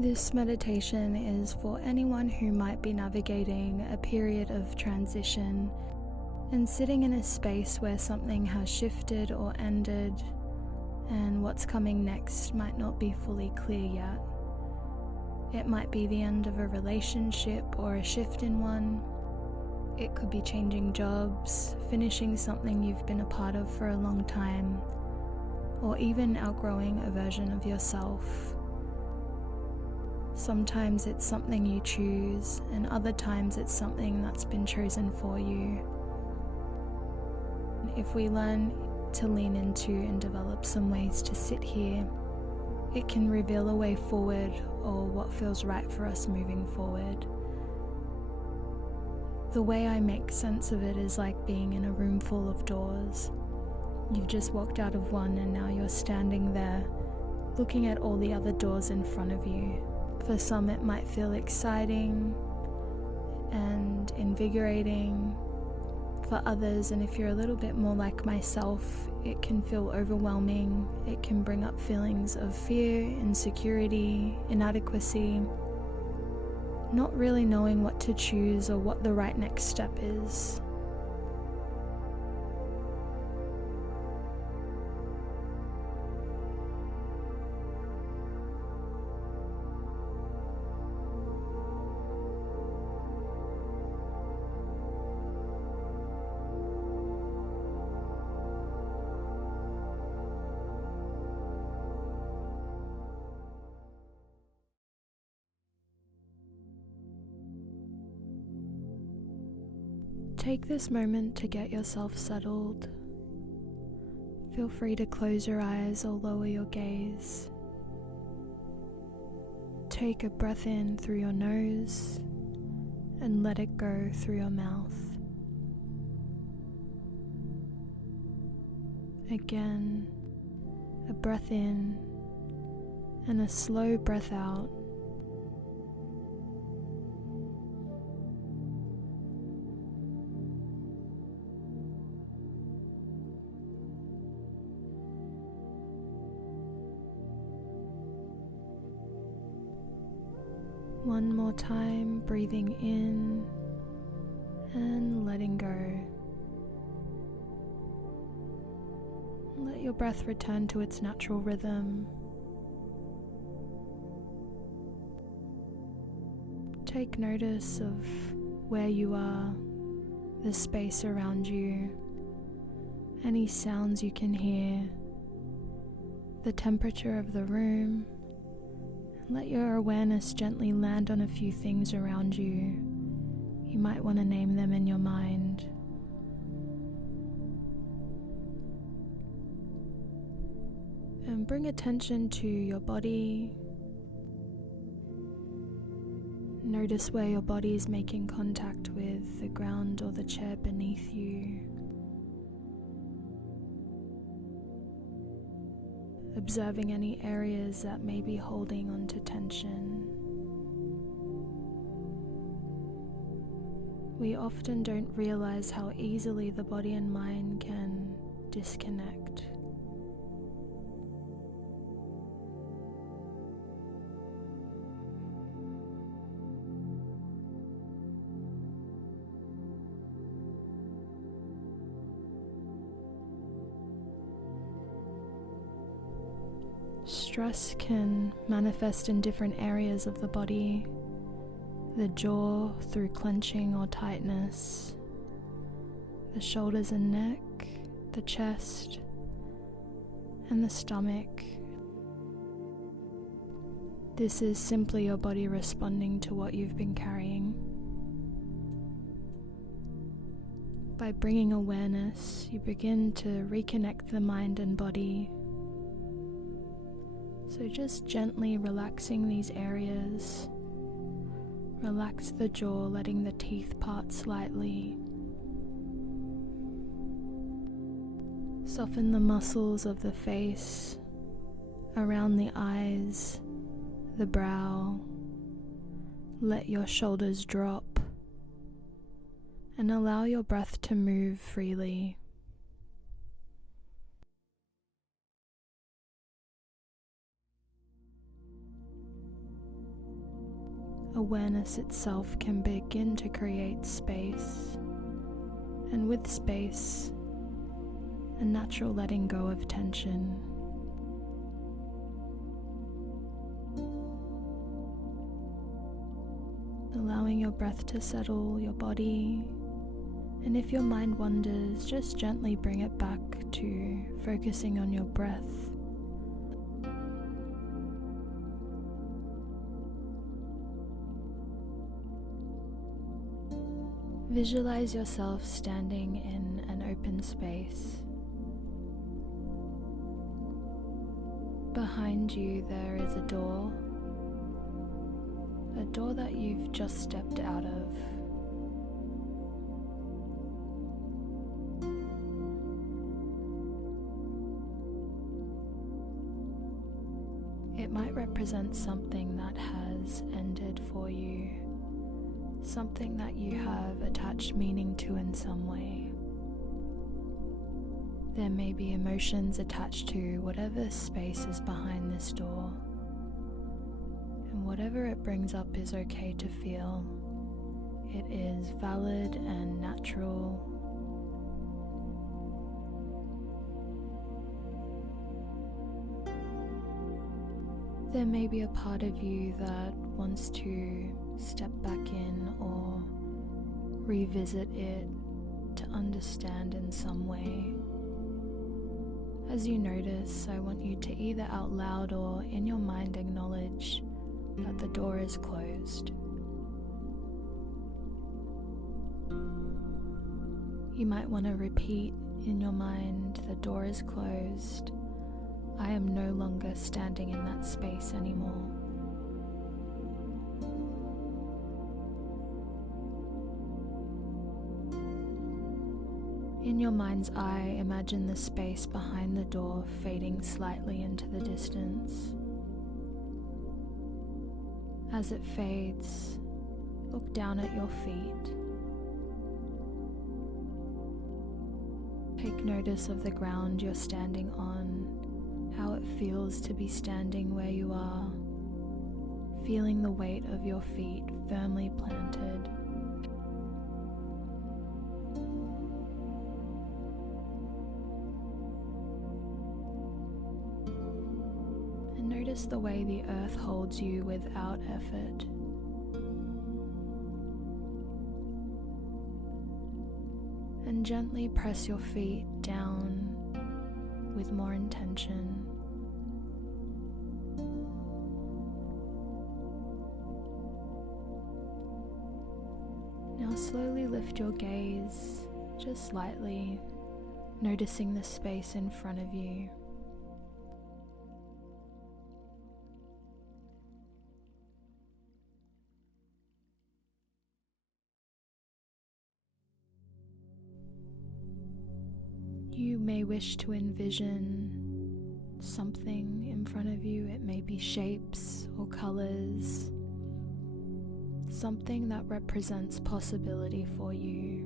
This meditation is for anyone who might be navigating a period of transition and sitting in a space where something has shifted or ended and what's coming next might not be fully clear yet. It might be the end of a relationship or a shift in one. It could be changing jobs, finishing something you've been a part of for a long time, or even outgrowing a version of yourself. Sometimes it's something you choose, and other times it's something that's been chosen for you. If we learn to lean into and develop some ways to sit here, it can reveal a way forward or what feels right for us moving forward. The way I make sense of it is like being in a room full of doors. You've just walked out of one and now you're standing there looking at all the other doors in front of you. For some it might feel exciting and invigorating. For others, and if you're a little bit more like myself, it can feel overwhelming. It can bring up feelings of fear, insecurity, inadequacy, not really knowing what to choose or what the right next step is. Take this moment to get yourself settled. Feel free to close your eyes or lower your gaze. Take a breath in through your nose and let it go through your mouth. Again, a breath in and a slow breath out. One more time, breathing in and letting go. Let your breath return to its natural rhythm. Take notice of where you are, the space around you, any sounds you can hear, the temperature of the room. Let your awareness gently land on a few things around you. You might want to name them in your mind. And bring attention to your body. Notice where your body is making contact with the ground or the chair beneath you. Observing any areas that may be holding onto tension. We often don't realize how easily the body and mind can disconnect. Stress can manifest in different areas of the body, the jaw through clenching or tightness, the shoulders and neck, the chest, and the stomach. This is simply your body responding to what you've been carrying. By bringing awareness, you begin to reconnect the mind and body. So just gently relaxing these areas. Relax the jaw, letting the teeth part slightly. Soften the muscles of the face, around the eyes, the brow. Let your shoulders drop and allow your breath to move freely. awareness itself can begin to create space, and with space, a natural letting go of tension. Allowing your breath to settle your body, and if your mind wanders, just gently bring it back to focusing on your breath. Visualize yourself standing in an open space. Behind you there is a door that you've just stepped out of. It might represent something that has ended for you, something that you have attached meaning to in some way. There may be emotions attached to whatever space is behind this door, and whatever it brings up is okay to feel. It is valid and natural. There may be a part of you that wants to step back in or revisit it to understand in some way. As you notice, I want you to either out loud or in your mind acknowledge that the door is closed. You might want to repeat in your mind, the door is closed. I am no longer standing in that space anymore. In your mind's eye, imagine the space behind the door fading slightly into the distance. As it fades, look down at your feet. Take notice of the ground you're standing on, how it feels to be standing where you are, feeling the weight of your feet firmly planted. And notice the way the earth holds you without effort. And gently press your feet down with more intention. Now slowly lift your gaze, just slightly, noticing the space in front of you. You may wish to envision something in front of you. It may be shapes or colors, something that represents possibility for you.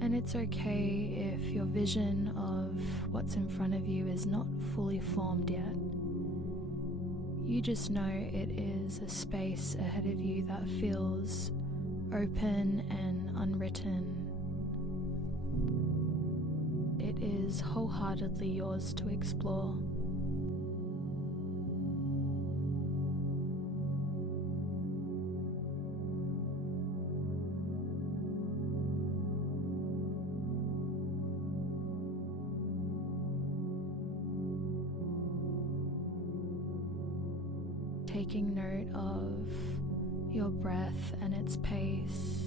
And it's okay if your vision of what's in front of you is not fully formed yet. You just know it is a space ahead of you that feels open and unwritten. It is wholeheartedly yours to explore. Taking note of your breath and its pace.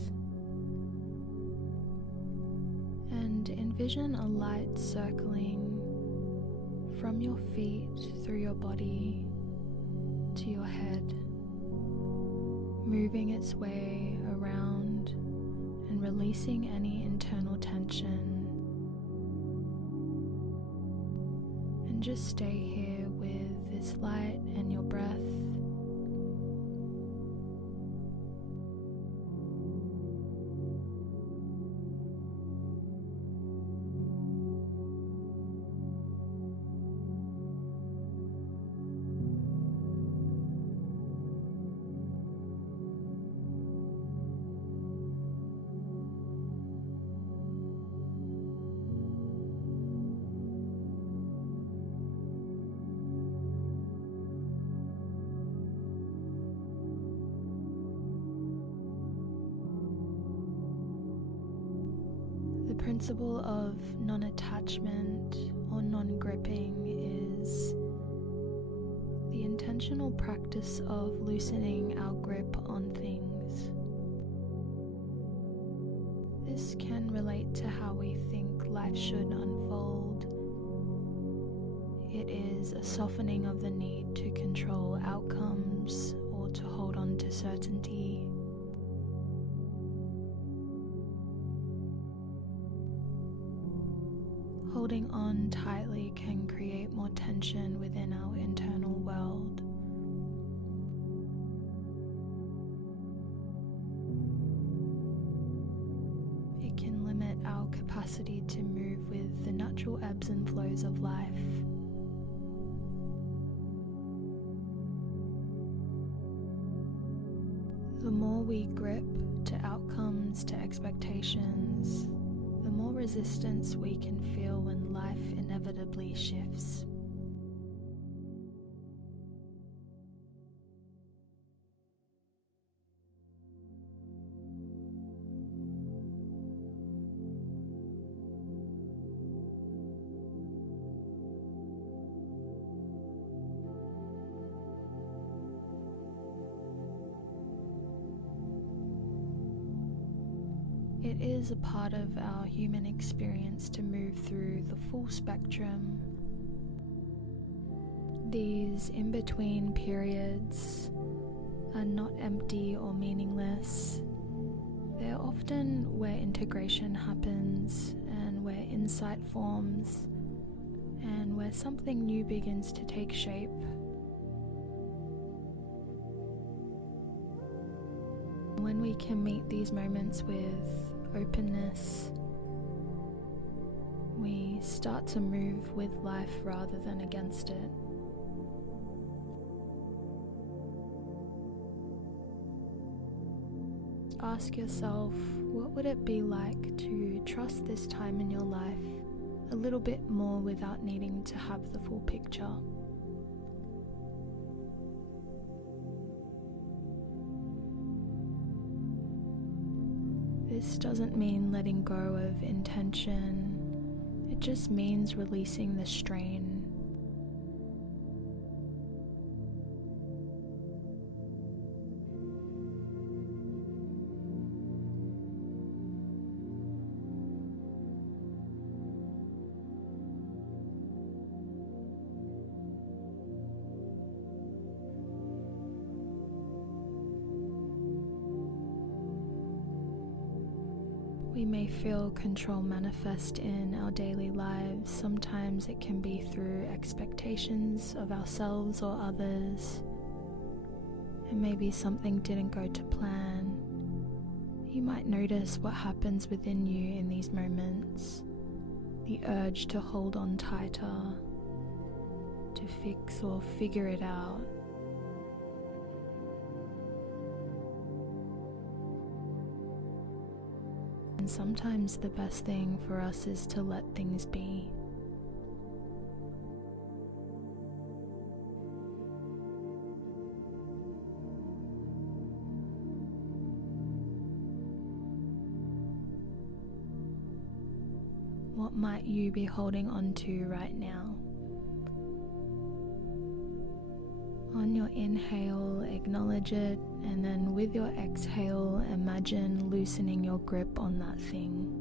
And envision a light circling from your feet through your body to your head, moving its way around and releasing any internal tension. And just stay here with this light and your breath. principle of non-attachment or non-gripping is the intentional practice of loosening our grip on things. This can relate to how we think life should unfold. It is a softening of the need to control outcomes or to hold on to certainty. Holding on tightly can create more tension within our internal world. It can limit our capacity to move with the natural ebbs and flows of life. The more we grip to outcomes, to expectations, the more resistance we can feel when life inevitably shifts. It is a part of our human experience to move through the full spectrum. These in-between periods are not empty or meaningless. They're often where integration happens and where insight forms and where something new begins to take shape. When we can meet these moments with openness, we start to move with life rather than against it. Ask yourself, what would it be like to trust this time in your life a little bit more without needing to have the full picture? This doesn't mean letting go of intention, it just means releasing the strain. We may feel control manifest in our daily lives. Sometimes it can be through expectations of ourselves or others. And maybe something didn't go to plan. You might notice what happens within you in these moments. The urge to hold on tighter, to fix or figure it out. And sometimes the best thing for us is to let things be. What might you be holding on to right now? On your inhale, acknowledge it, and then with your exhale, imagine loosening your grip on that thing.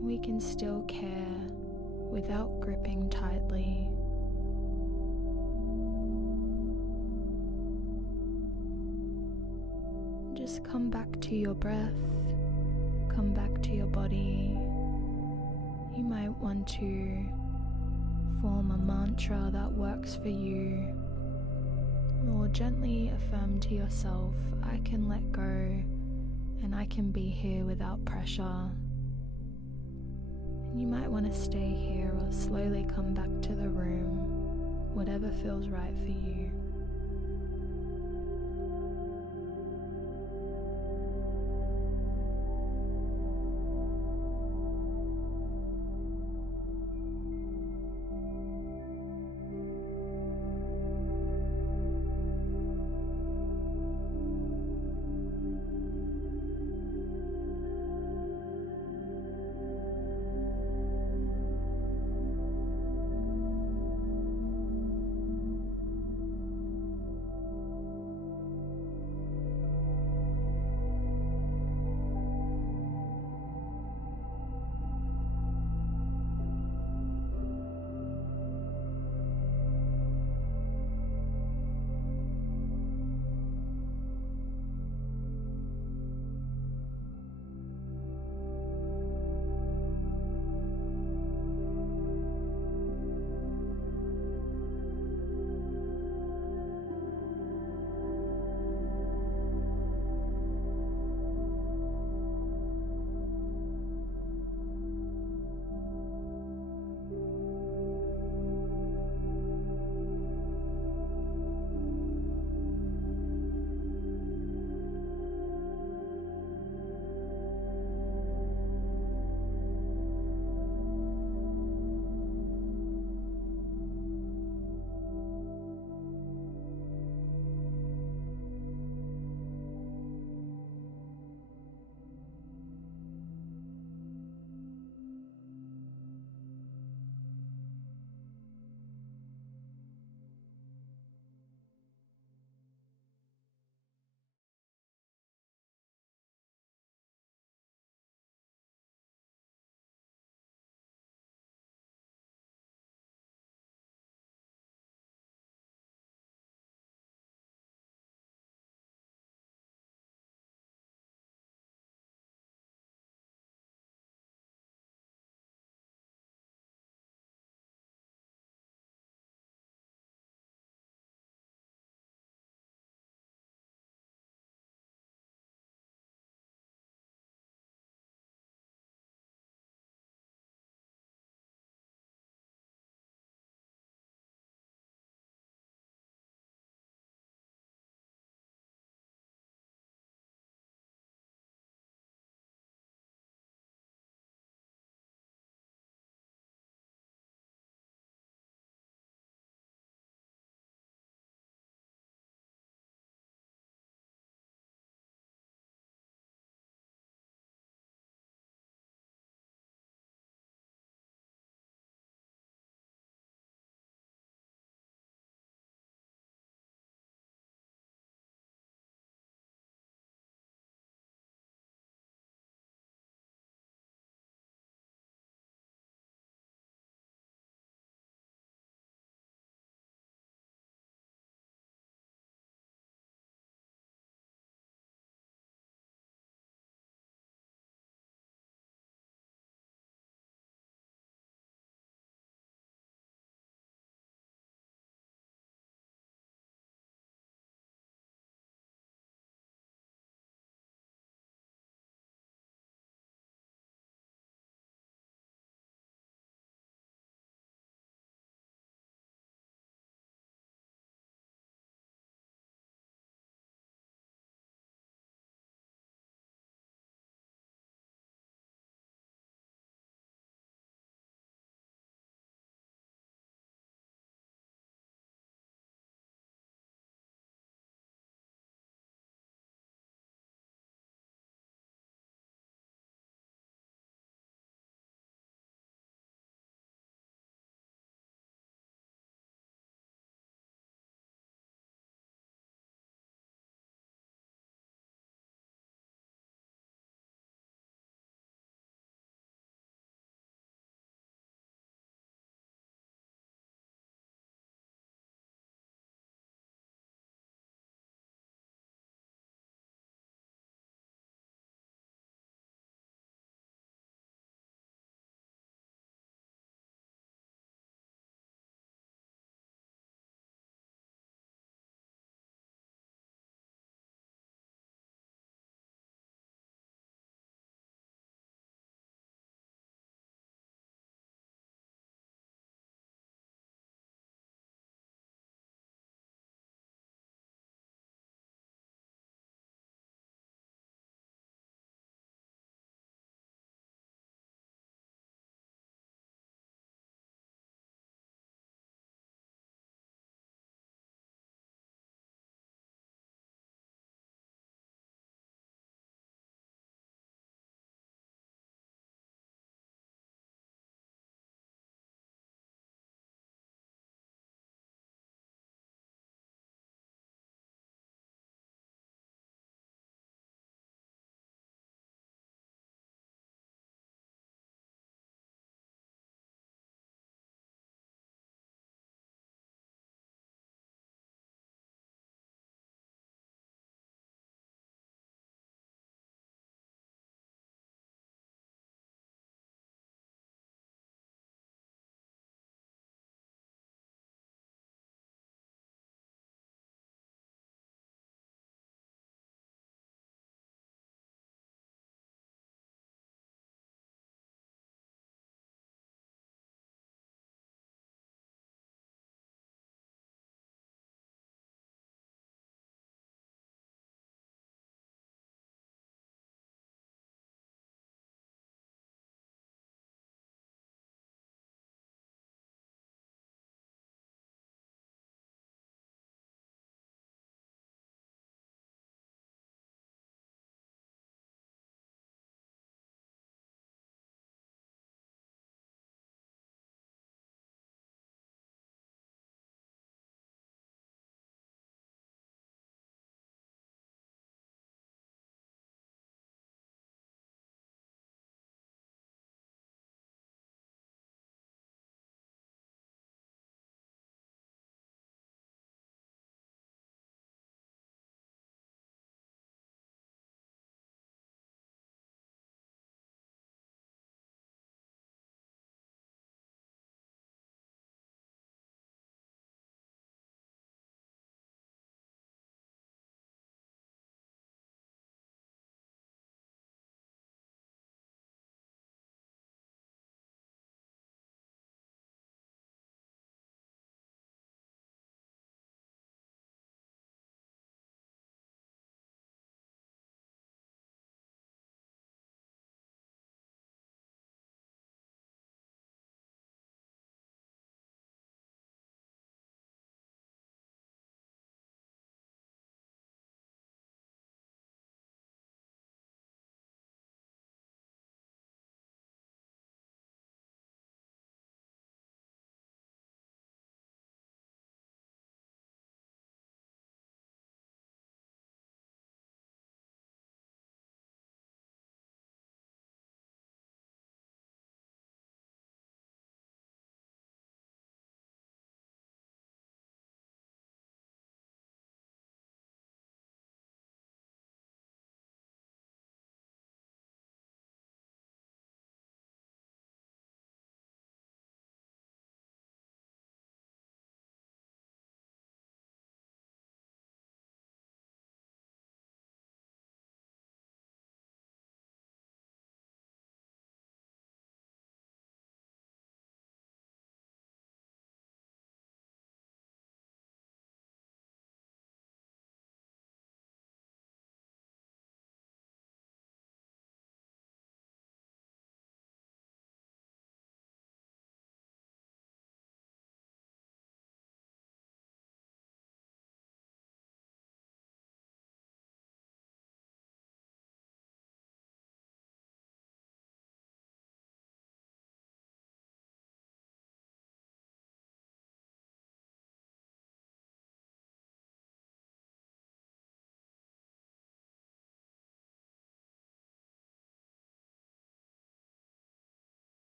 We can still care without gripping tightly. just come back to your breath, come back to your body. You might want to form a mantra that works for you, or gently affirm to yourself, I can let go and I can be here without pressure. And you might want to stay here or slowly come back to the room, whatever feels right for you.